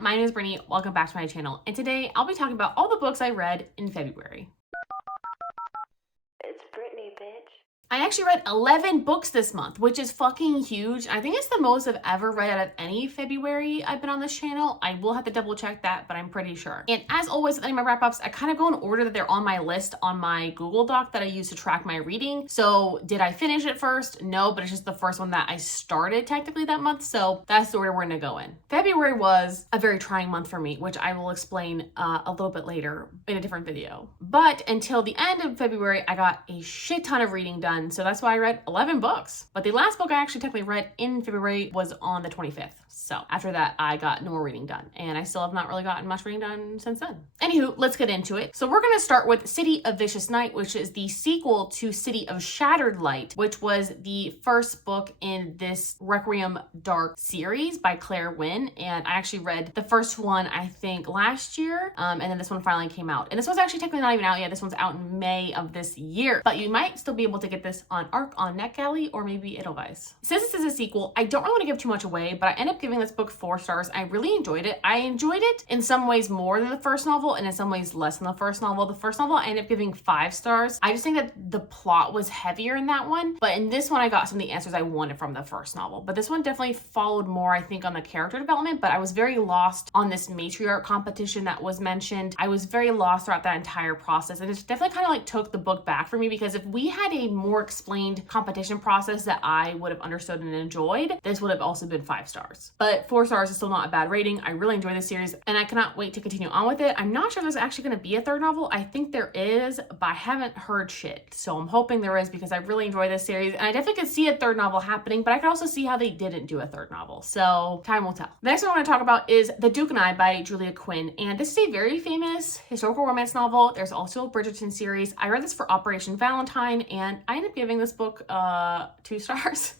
my name is Brittany. Welcome back to my channel. And today I'll be talking about all the books I read in February. It's Brittany, bitch. I actually read 11 books this month, which is fucking huge. I think it's the most I've ever read out of any February I've been on this channel. I will have to double check that, but I'm pretty sure. And as always, with any of my wrap-ups, I kind of go in order that they're on my list on my Google Doc that I use to track my reading. So did I finish it first? No, but it's just the first one that I started technically that month. So that's the order we're gonna go in. February was a very trying month for me, which I will explain a little bit later in a different video. But until the end of February, I got a shit ton of reading done. So that's why I read 11 books. But the last book I actually technically read in February was on the 25th. So after that, I got no more reading done. And I still have not really gotten much reading done since then. Anywho, let's get into it. So we're gonna start with City of Vicious Night, which is the sequel to City of Shattered Light, which was the first book in this Requiem Dark series by Claire Wynn. And I actually read the first one, I think, last year. And then this one finally came out. And this one's actually technically not even out yet. This one's out in May of this year. But you might still be able to get this on ARC, on NetGalley, or maybe Edelweiss. Since this is a sequel, I don't really want to give too much away, but I end up giving this book 4 stars. I really enjoyed it. I enjoyed it in some ways more than the first novel, and in some ways less than the first novel. The first novel, I ended up giving 5 stars. I just think that the plot was heavier in that one, but in this one, I got some of the answers I wanted from the first novel. But this one definitely followed more, I think, on the character development, but I was very lost on this matriarch competition that was mentioned. I was very lost throughout that entire process, and it definitely kind of like took the book back for me, because if we had a more explained competition process that I would have understood and enjoyed, this would have also been 5 stars. But 4 stars is still not a bad rating. I really enjoy this series, and I cannot wait to continue on with it. I'm not sure there's actually going to be a 3rd novel. I think there is, but I haven't heard shit. So I'm hoping there is, because I really enjoy this series, and I definitely could see a 3rd novel happening, but I could also see how they didn't do a 3rd novel. So time will tell. The next one I want to talk about is The Duke and I by Julia Quinn. And this is a very famous historical romance novel. There's also a Bridgerton series. I read this for Operation Valentine, and I ended up giving this book 2 stars.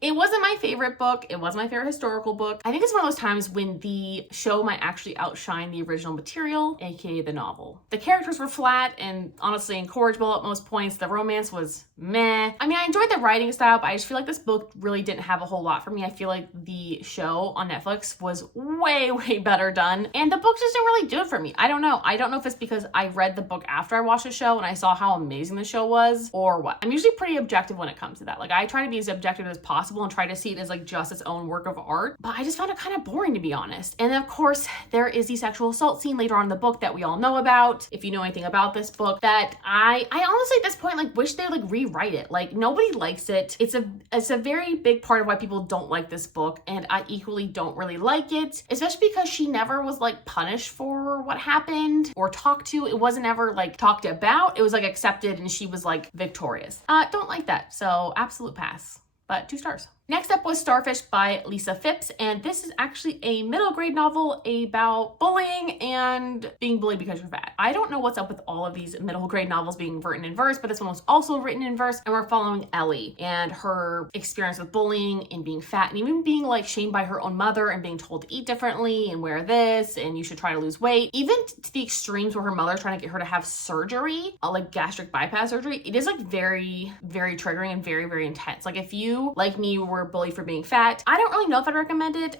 It wasn't my favorite book. It wasn't my favorite historical book. I think it's one of those times when the show might actually outshine the original material, aka the novel. The characters were flat and honestly incorrigible at most points. The romance was meh. I mean, I enjoyed the writing style, but I just feel like this book really didn't have a whole lot for me. I feel like the show on Netflix was way, way better done, and the book just didn't really do it for me. I don't know. I don't know if it's because I read the book after I watched the show and I saw how amazing the show was, or what. I'm usually pretty objective when it comes to that. Like, I try to be as objective as possible and try to see it as like just its own work of art, but I just found it kind of boring, to be honest. And of course, there is the sexual assault scene later on in the book that we all know about, if you know anything about this book, that I honestly at this point like wish they would like rewrite it. Like, nobody likes it. It's a very big part of why people don't like this book, and I equally don't really like it, especially because she never was like punished for what happened or talked to. It wasn't ever like talked about. It was like accepted and she was like victorious. Don't like that. So absolute pass, but 2 stars. Next up was Starfish by Lisa Phipps, and this is actually a middle grade novel about bullying and being bullied because you're fat. I don't know what's up with all of these middle grade novels being written in verse, but this one was also written in verse, and we're following Ellie and her experience with bullying and being fat and even being like shamed by her own mother and being told to eat differently and wear this and you should try to lose weight, even to the extremes where her mother's trying to get her to have surgery, like gastric bypass surgery. It is like very, very triggering and very, very intense. Like, if you, like me, were bullied for being fat, I don't really know if I'd recommend it.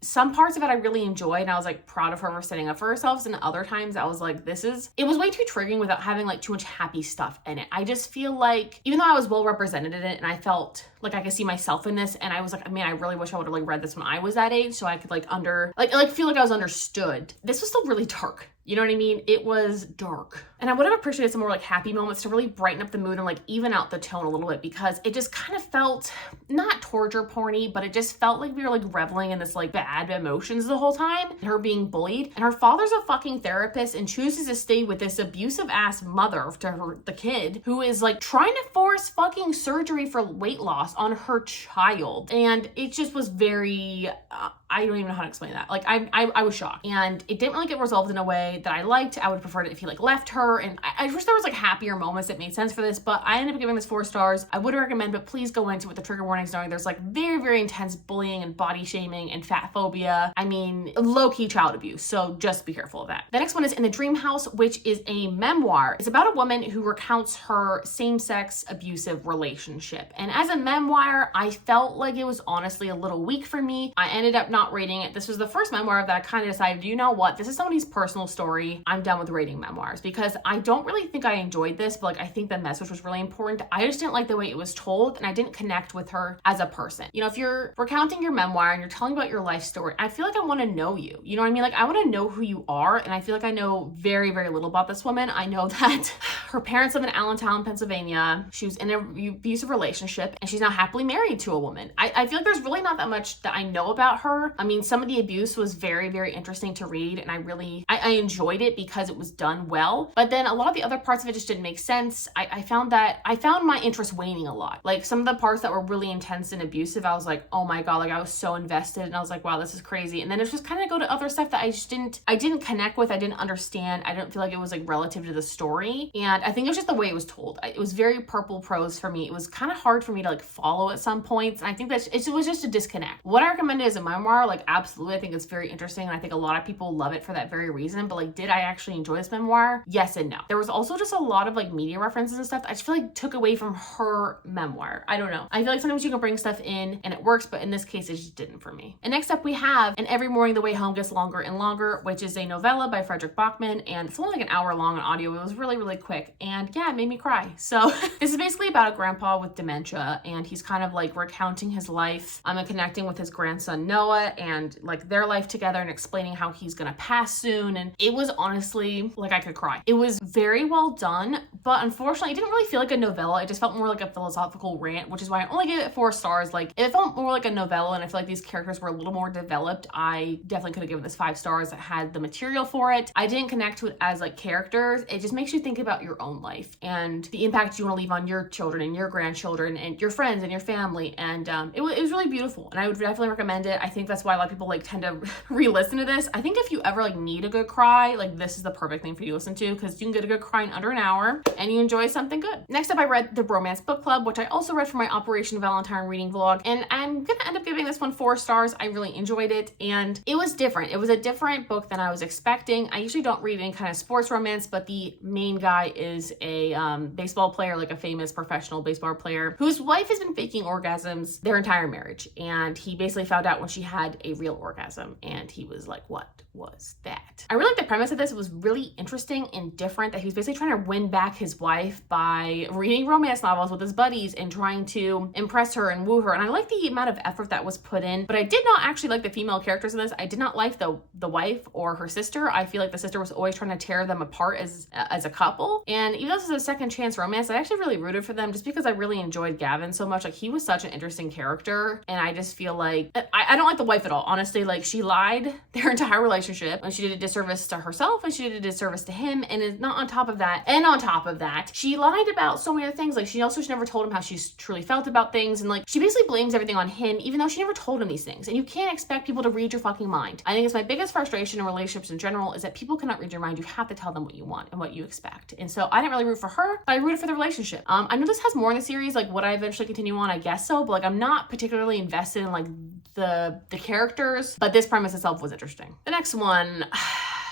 Some parts of it I really enjoyed, and I was like proud of her for standing up for herself, and other times I was like, it was way too triggering without having like too much happy stuff in it. I just feel like, even though I was well represented in it and I felt like I could see myself in this, and I was like, man, I really wish I would have like read this when I was that age so I could like feel like I was understood. This was still really dark. You know what I mean? It was dark. And I would have appreciated some more like happy moments to really brighten up the mood and like even out the tone a little bit, because it just kind of felt not torture porny, but it just felt like we were like reveling in this like bad emotions the whole time. Her being bullied, and her father's a fucking therapist and chooses to stay with this abusive ass mother to the kid, who is like trying to force fucking surgery for weight loss on her child. And it just was very, I don't even know how to explain that. Like, I was shocked, and it didn't really get resolved in a way that I liked. I would have preferred it if he like left her, and I wish there was like happier moments that made sense for this, but I ended up giving this 4 stars. I would recommend, but please go into it with the trigger warnings, knowing there's like very, very intense bullying and body shaming and fat phobia. I mean, low-key child abuse, so just be careful of that. The next one is In the Dream House, which is a memoir. It's about a woman who recounts her same-sex abusive relationship, and as a memoir, I felt like it was honestly a little weak for me. I ended up not not rating it. This was the first memoir that I kind of decided, you know what, this is somebody's personal story. I'm done with rating memoirs because I don't really think I enjoyed this, but like I think the message was really important. I just didn't like the way it was told and I didn't connect with her as a person. You know, if you're recounting your memoir and you're telling about your life story, I feel like I want to know you. You know what I mean? Like I want to know who you are, and I feel like I know very, very little about this woman. I know that her parents live in Allentown, Pennsylvania. She was in an abusive relationship and she's now happily married to a woman. I feel like there's really not that much that I know about her. I mean, some of the abuse was very, very interesting to read, and I enjoyed it because it was done well. But then a lot of the other parts of it just didn't make sense. I found my interest waning a lot. Like some of the parts that were really intense and abusive, I was like, oh my God, like I was so invested and I was like, wow, this is crazy. And then it just kind of go to other stuff that I didn't connect with. I didn't understand. I didn't feel like it was like relative to the story. And I think it was just the way it was told. It was very purple prose for me. It was kind of hard for me to like follow at some points. And I think that it was just a disconnect. What I recommend is a memoir, like absolutely. I think it's very interesting. And I think a lot of people love it for that very reason. But like, did I actually enjoy this memoir? Yes and no. There was also just a lot of like media references and stuff I just feel like took away from her memoir. I don't know. I feel like sometimes you can bring stuff in and it works, but in this case, it just didn't for me. And next up we have And Every Morning the Way Home Gets Longer and Longer, which is a novella by Frederick Bachman. And it's only like an hour long on audio. It was really, really quick. And yeah, it made me cry. So this is basically about a grandpa with dementia. And he's kind of like recounting his life and connecting with his grandson Noah and like their life together and explaining how he's gonna pass soon. And it was honestly like I could cry. It was very well done, but unfortunately it didn't really feel like a novella. It just felt more like a philosophical rant, which is why I only gave it 4 stars. Like if it felt more like a novella and I feel like these characters were a little more developed, I definitely could have given this 5 stars. It had the material for it. I didn't connect to it as like characters. It just makes you think about your own life and the impact you want to leave on your children and your grandchildren and your friends and your family. And it was really beautiful, and I would definitely recommend it. I think that's why a lot of people like tend to re-listen to this. I think if you ever like need a good cry, like this is the perfect thing for you to listen to because you can get a good cry in under an hour and you enjoy something good. Next up, I read The Romance Book Club, which I also read for my Operation Valentine reading vlog, and I'm gonna end up giving this one 4 stars. I really enjoyed it, and it was different. It was a different book than I was expecting. I usually don't read any kind of sports romance, but the main guy is a baseball player, like a famous professional baseball player whose wife has been faking orgasms their entire marriage, and he basically found out when she had a real orgasm, and he was like, what was that? I really like the premise of this. It was really interesting and different, that he was basically trying to win back his wife by reading romance novels with his buddies and trying to impress her and woo her. And I like the amount of effort that was put in, but I did not actually like the female characters in this. I did not like the wife or her sister. I feel like the sister was always trying to tear them apart as a couple. And even though this is a second chance romance, I actually really rooted for them just because I really enjoyed Gavin so much. Like he was such an interesting character, and I just feel like I don't like the wife at all, honestly. Like she lied their entire relationship, and she did a disservice to herself, and she did a disservice to him, and is not on top of that, she lied about so many other things. Like she never told him how she truly felt about things, and like she basically blames everything on him, even though she never told him these things. And you can't expect people to read your fucking mind. I think it's my biggest frustration in relationships in general is that people cannot read your mind. You have to tell them what you want and what you expect. And so I didn't really root for her, but I rooted for the relationship. I know this has more in the series. Like would I eventually continue on? I guess so, but like I'm not particularly invested in like the characters, but this premise itself was interesting. The next one.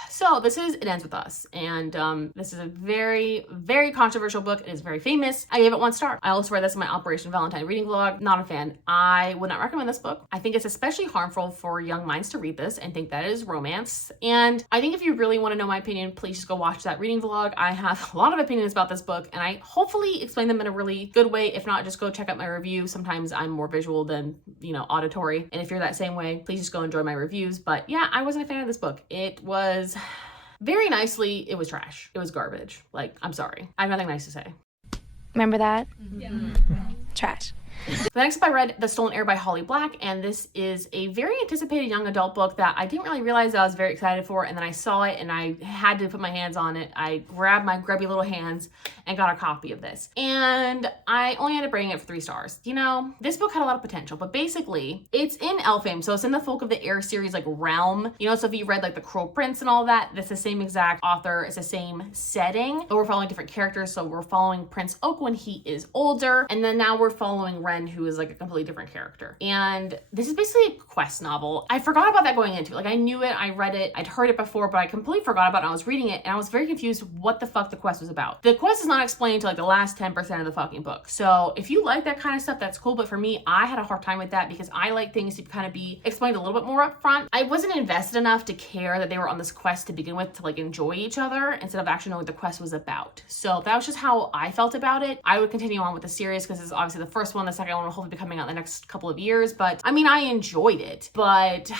So this is It Ends With Us, and this is a very, very controversial book. It is very famous. I gave it 1 star. I also read this in my Operation Valentine reading vlog. Not a fan. I would not recommend this book. I think it's especially harmful for young minds to read this and think that it is romance. And I think if you really want to know my opinion, please just go watch that reading vlog. I have a lot of opinions about this book, and I hopefully explain them in a really good way. If not, just go check out my review. Sometimes I'm more visual than, auditory. And if you're that same way, please just go enjoy my reviews. But yeah, I wasn't a fan of this book. It was... very nicely, it was trash. It was garbage. Like, I'm sorry. I have nothing nice to say. Remember that? Yeah. Trash. The next up, I read The Stolen Heir by Holly Black, and this is a very anticipated young adult book that I didn't really realize I was very excited for, and then I saw it and I had to put my hands on it. I grabbed my grubby little hands and got a copy of this, and I only ended up rating it for 3 stars. This book had a lot of potential, but basically it's in Elfhame, so it's in the Folk of the Air series like realm. So if you read like The Cruel Prince and all that, that's the same exact author, it's the same setting, but we're following different characters. So we're following Prince Oak when he is older, and then now we're following Ren, who is like a completely different character. And this is basically a quest novel. I forgot about that going into it. Like, I knew it, I read it, I'd heard it before, but I completely forgot about it. I was reading it and I was very confused what the fuck the quest was about. The quest is not explained to like the last 10% of the fucking book. So if you like that kind of stuff, that's cool. But for me, I had a hard time with that because I like things to kind of be explained a little bit more up front. I wasn't invested enough to care that they were on this quest to begin with, to like enjoy each other instead of actually knowing what the quest was about. So that was just how I felt about it. I would continue on with the series because it's obviously the first one. The second one will hopefully be coming out in the next couple of years. But I mean, I enjoyed it, but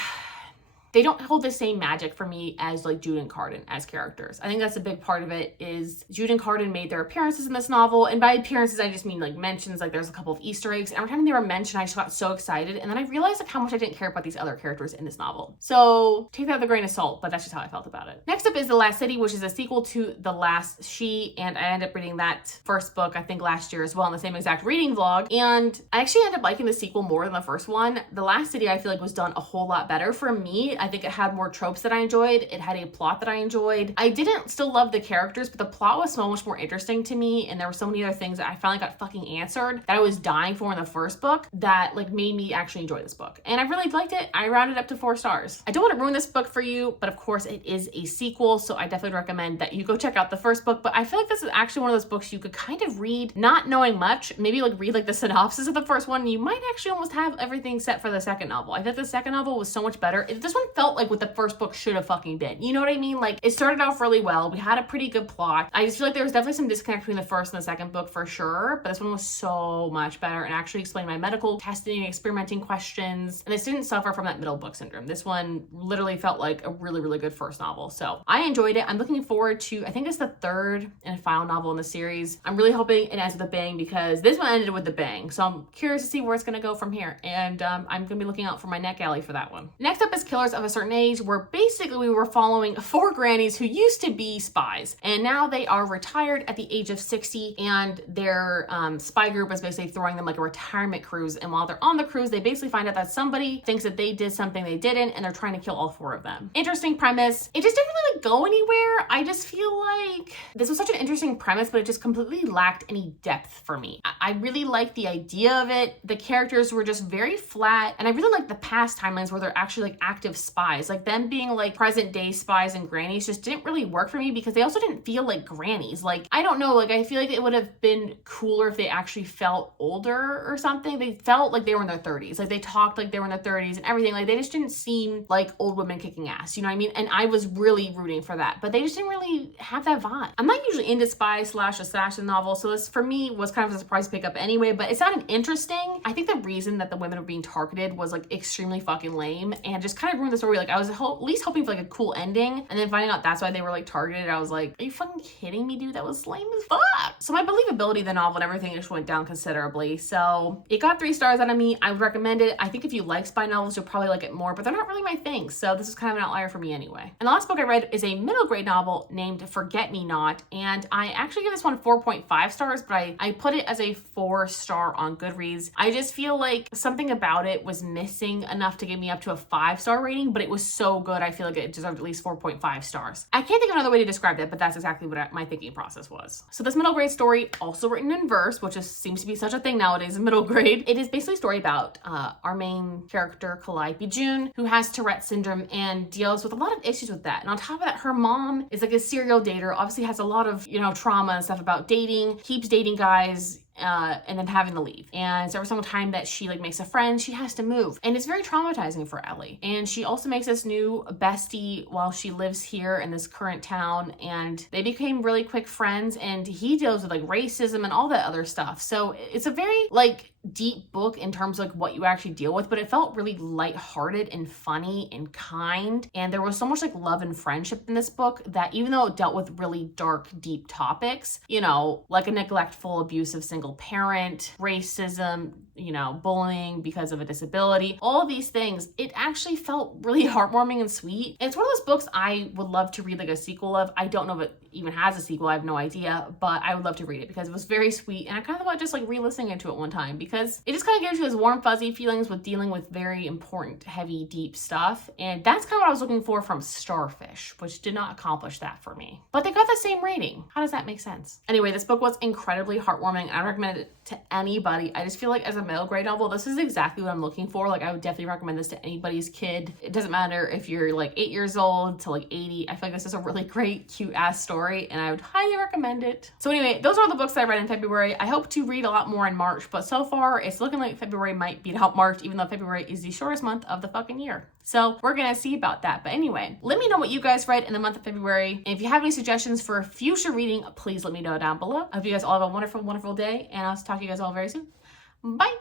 they don't hold the same magic for me as like Jude and Carden as characters. I think that's a big part of it is Jude and Carden made their appearances in this novel. And by appearances, I just mean like mentions, like there's a couple of Easter eggs. Every time they were mentioned, I just got so excited. And then I realized like how much I didn't care about these other characters in this novel. So take that with a grain of salt, but that's just how I felt about it. Next up is The Last City, which is a sequel to The Last She. And I ended up reading that first book, I think last year as well, in the same exact reading vlog. And I actually ended up liking the sequel more than the first one. The Last City, I feel like was done a whole lot better for me. I think it had more tropes that I enjoyed. It had a plot that I enjoyed. I didn't still love the characters, but the plot was so much more interesting to me. And there were so many other things that I finally got fucking answered that I was dying for in the first book that like made me actually enjoy this book. And I really liked it. I rounded up to 4 stars. I don't want to ruin this book for you, but of course it is a sequel. So I definitely recommend that you go check out the first book. But I feel like this is actually one of those books you could kind of read not knowing much, maybe like read like the synopsis of the first one. And you might actually almost have everything set for the second novel. I think the second novel was so much better. This one felt like what the first book should have fucking been. You know what I mean? Like, it started off really well. We had a pretty good plot. I just feel like there was definitely some disconnect between the first and the second book for sure, but this one was so much better and actually explained my medical testing and experimenting questions. And this didn't suffer from that middle book syndrome. This one literally felt like a really, really good first novel. So I enjoyed it. I'm looking forward to, I think it's the third and final novel in the series. I'm really hoping it ends with a bang because this one ended with a bang. So I'm curious to see where it's going to go from here. And I'm going to be looking out for my neck alley for that one. Next up is Killers of a Certain Age, where basically we were following 4 grannies who used to be spies and now they are retired at the age of 60, and their spy group is basically throwing them like a retirement cruise. And while they're on the cruise, they basically find out that somebody thinks that they did something they didn't, and they're trying to kill all 4 of them. Interesting premise. It just didn't really like go anywhere. I just feel like this was such an interesting premise, but it just completely lacked any depth for me. I really liked the idea of it. The characters were just very flat, and I really liked the past timelines where they're actually like active spies. Like them being like present day spies and grannies just didn't really work for me because they also didn't feel like grannies. Like, I don't know, like I feel like it would have been cooler if they actually felt older or something. They felt like they were in their 30s. Like they talked like they were in their 30s and everything. Like they just didn't seem like old women kicking ass, you know what I mean? And I was really rooting for that, but they just didn't really have that vibe. I'm not usually into spy / assassin novels, so this for me was kind of a surprise pickup anyway, but it sounded interesting. I think the reason that the women were being targeted was like extremely fucking lame and just kind of ruined the story. Like I was at least hoping for like a cool ending, and then finding out that's why they were like targeted, I was like, are you fucking kidding me, dude? That was lame as fuck. So my believability of the novel and everything just went down considerably. So it got 3 stars out of me. I would recommend it. I think if you like spy novels, you'll probably like it more, but they're not really my thing. So this is kind of an outlier for me anyway. And the last book I read is a middle grade novel named Forget Me Not. And I actually give this one 4.5 stars, but I put it as a 4-star on Goodreads. I just feel like something about it was missing enough to get me up to a 5-star rating, but it was so good. I feel like it deserved at least 4.5 stars. I can't think of another way to describe it, but that's exactly what my thinking process was. So this middle grade story, also written in verse, which seems to be such a thing nowadays in middle grade. It is basically a story about our main character, Calliope June, who has Tourette syndrome and deals with a lot of issues with that. And on top of that, her mom is like a serial dater, obviously has a lot of, you know, trauma and stuff about dating, keeps dating guys, and then having to leave. And so every single time that she like makes a friend, she has to move. And it's very traumatizing for Ellie. And she also makes this new bestie while she lives here in this current town. And they became really quick friends, and he deals with like racism and all that other stuff. So it's a very like deep book in terms of like what you actually deal with, but it felt really lighthearted and funny and kind. And there was so much like love and friendship in this book that even though it dealt with really dark, deep topics, you know, like a neglectful, abusive single parent, racism, you know, bullying because of a disability, all of these things, it actually felt really heartwarming and sweet. And it's one of those books I would love to read like a sequel of. I don't know if it even has a sequel, I have no idea, but I would love to read it because it was very sweet. And I kind of thought just like re-listening to it one time because because it just kind of gives you those warm, fuzzy feelings with dealing with very important, heavy, deep stuff. And that's kind of what I was looking for from Starfish, which did not accomplish that for me. But they got the same rating. How does that make sense? Anyway, this book was incredibly heartwarming. I recommend it to anybody. I just feel like as a middle grade novel, this is exactly what I'm looking for. Like, I would definitely recommend this to anybody's kid. It doesn't matter if you're like 8 years old to like 80. I feel like this is a really great, cute ass story, and I would highly recommend it. So anyway, those are the books that I read in February. I hope to read a lot more in March, but so far it's looking like February might beat out March, even though February is the shortest month of the fucking year. So we're gonna see about that. But anyway, let me know what you guys read in the month of February. And if you have any suggestions for future reading, please let me know down below. I hope you guys all have a wonderful, wonderful day, and I'll talk to you guys all very soon. Bye.